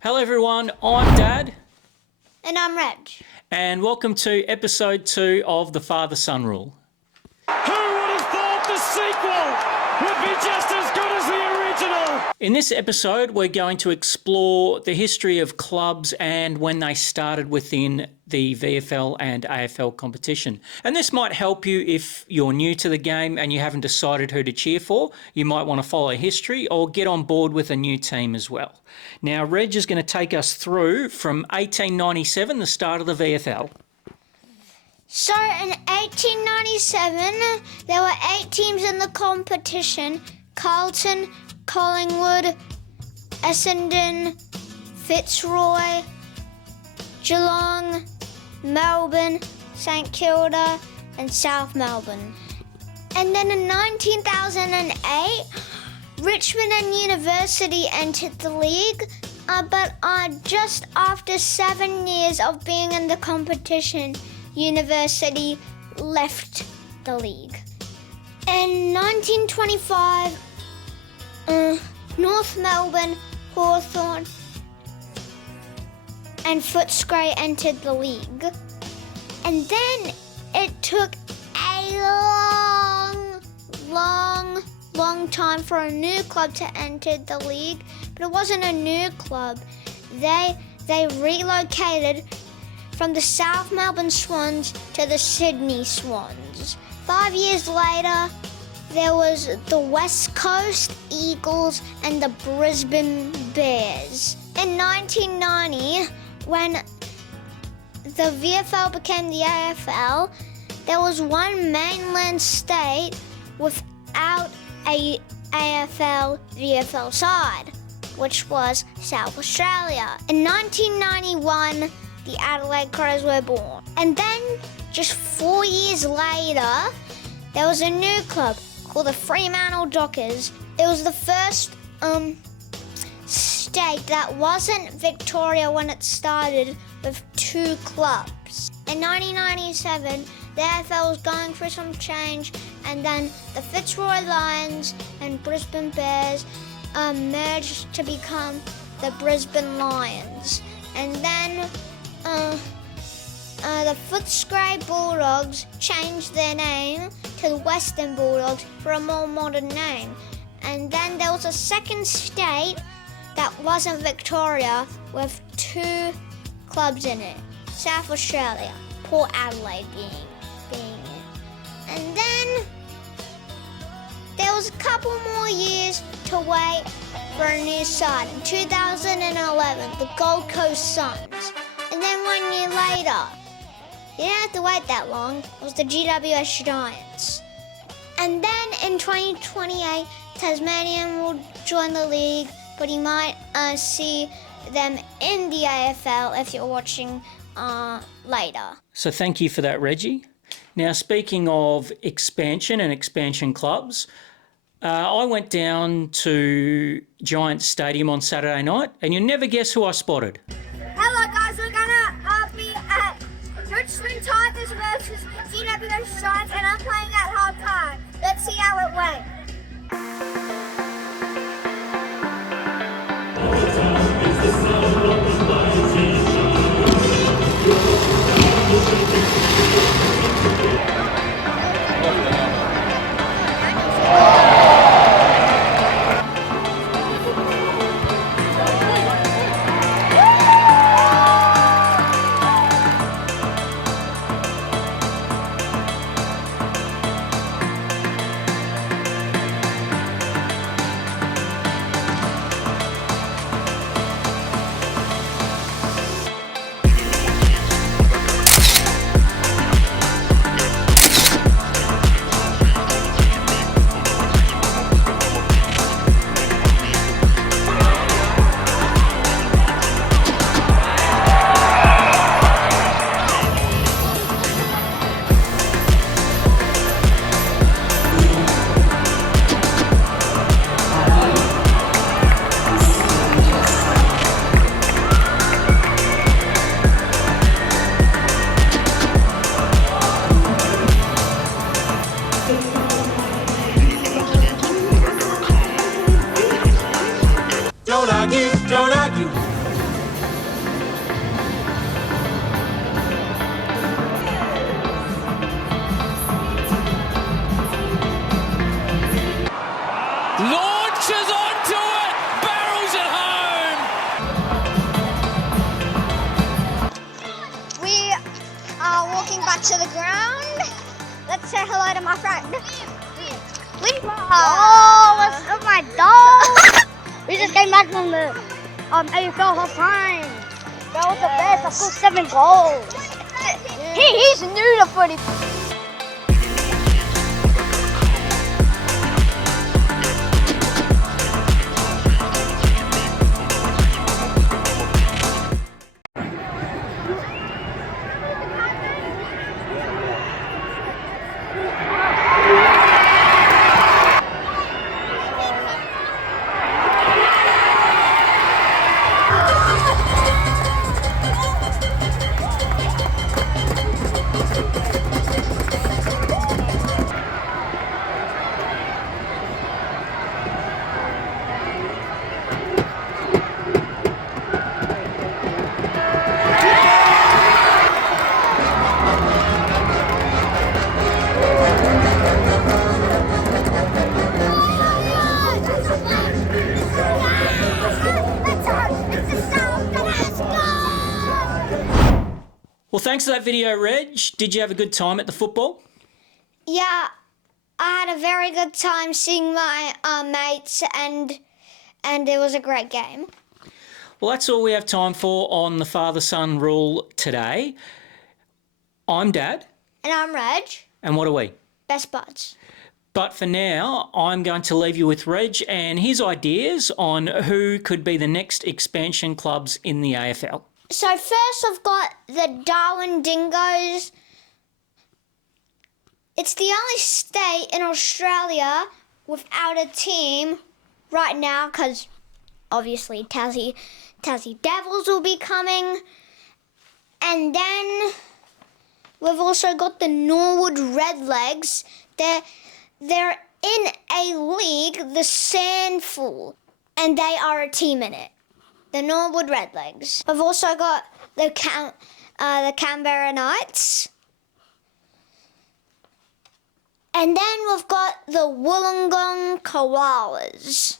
Hello everyone, I'm Dad. And I'm Reg. And welcome to episode 2 of The Father-Son Rule. Who would have thought the sequel would be just as good as the original? In this episode, we're going to explore the history of clubs and when they started within the VFL and AFL competition. And this might help you if you're new to the game and you haven't decided who to cheer for. You might want to follow history or get on board with a new team as well. Now, Reg is going to take us through from 1897, the start of the VFL. So in 1897, there were 8 teams in the competition: Carlton, Collingwood, Essendon, Fitzroy, Geelong, Melbourne, St Kilda and South Melbourne. And then in 2008, Richmond and University entered the league, but just after 7 years of being in the competition, University left the league. In 1925, North Melbourne, Hawthorn and Footscray entered the league. And then it took a long time for a new club to enter the league, but it wasn't a new club. They relocated from the South Melbourne Swans to the Sydney Swans. 5 years later, there was the West Coast Eagles and the Brisbane Bears. In 1990, when the VFL became the AFL, there was one mainland state without a AFL-VFL side, which was South Australia. In 1991, the Adelaide Crows were born. And then, just 4 years later, there was a new club called the Fremantle Dockers. It was the first state that wasn't Victoria when it started, with 2 clubs. In 1997, the AFL was going through some change, and then the Fitzroy Lions and Brisbane Bears merged to become the Brisbane Lions. And then the Footscray Bulldogs changed their name to the Western Bulldogs for a more modern name. And then there was a second state that wasn't Victoria with 2 clubs in it. South Australia, Port Adelaide being it. And then there was a couple more years to wait for a new side. In 2011, the Gold Coast Suns. And then 1 year later, you didn't have to wait that long, it was the GWS Giants. And then in 2028, Tasmanian will join the league, but you might see them in the AFL if you're watching later. So thank you for that, Reggie. Now, speaking of expansion and expansion clubs, I went down to Giants Stadium on Saturday night, and you'll never guess who I spotted. Hello guys, we're gonna be at Richmond Tigers versus GWS Giants, and I'm playing at half time. Let's see how it went. Launches onto it. Barrels it home. We are walking back to the ground. Let's say hello to my friend. Oh, what's up, my dog? We just came back from the AFL half time. That was the best. I scored 7 goals. He's new to footy. Well, thanks for that video, Reg. Did you have a good time at the football? Yeah, I had a very good time seeing my mates, and it was a great game. Well, that's all we have time for on the father-son rule today. I'm Dad. And I'm Reg. And what are we? Best buds. But for now, I'm going to leave you with Reg and his ideas on who could be the next expansion clubs in the AFL. So first I've got the Darwin Dingoes. It's the only state in Australia without a team right now, because obviously Tassie Devils will be coming. And then we've also got the Norwood Redlegs. They're in a league, the Sandful, and they are a team in it. The Norwood Redlegs. We've also got the Canberra Knights. And then we've got the Wollongong Koalas.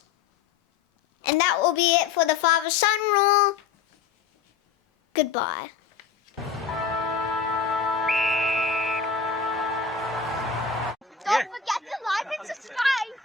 And that will be it for the father-son rule. Goodbye. Don't forget to like and subscribe.